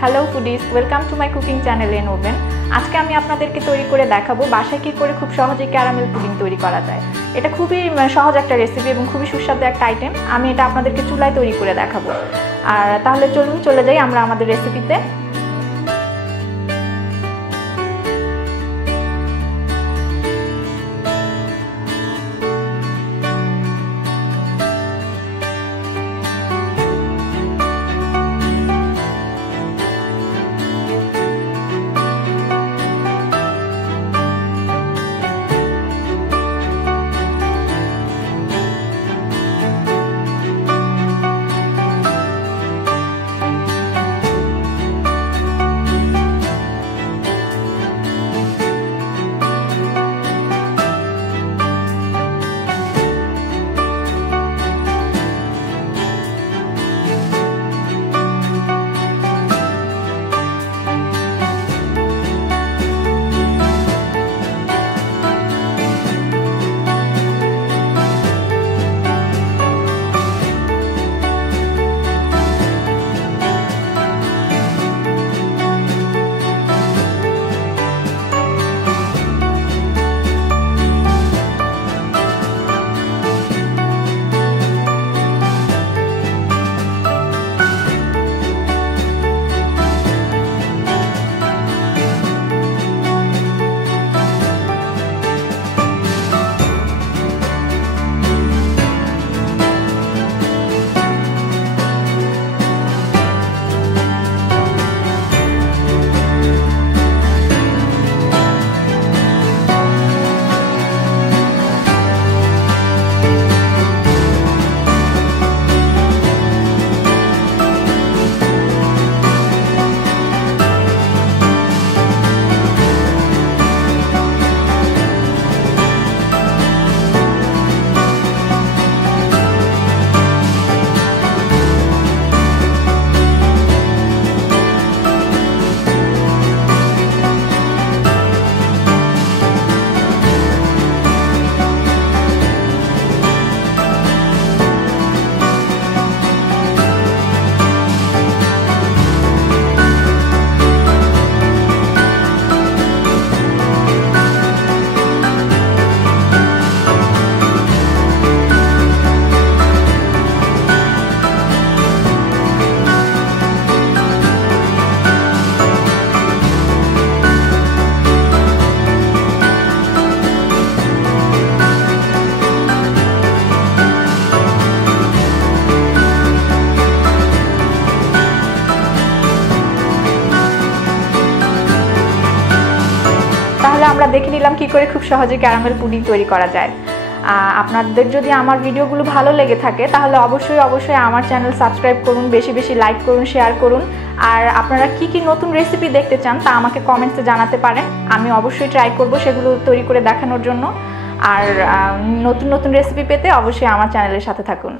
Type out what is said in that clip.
Hello foodies, welcome to my cooking channel N oven. আজকে আমি আপনাদেরকে তৈরি করে দেখাবো বাসায় কী করে খুব সহজে ক্যারামেল পুডিং তৈরি করা যায়। এটা খুবই সহজ একটা রেসিপি এবং খুবই সুস্বাদু একটা আইটেম। আমি এটা আপনাদেরকে চুলায় তৈরি করে দেখাবো। আর তাহলে চলুন চলে যাই আমরা আমাদের রেসিপিতে। আমরা দেখে নিলাম কি করে খুব সহজে ক্যারামেল পুডিং তৈরি করা যায়। আপনাদের যদি আমার ভিডিওগুলো ভালো লেগে থাকে তাহলে অবশ্যই আমার চ্যানেল সাবস্ক্রাইব করুন, বেশি বেশি লাইক করুন, শেয়ার করুন। আর আপনারা কি নতুন রেসিপি দেখতে চান তা আমাকে কমেন্টসে জানাতে পারেন। আমি অবশ্যই ট্রাই করব সেগুলো তৈরি করে দেখানোর জন্য। আর নতুন রেসিপি পেতে অবশ্যই আমার চ্যানেলের সাথে থাকুন।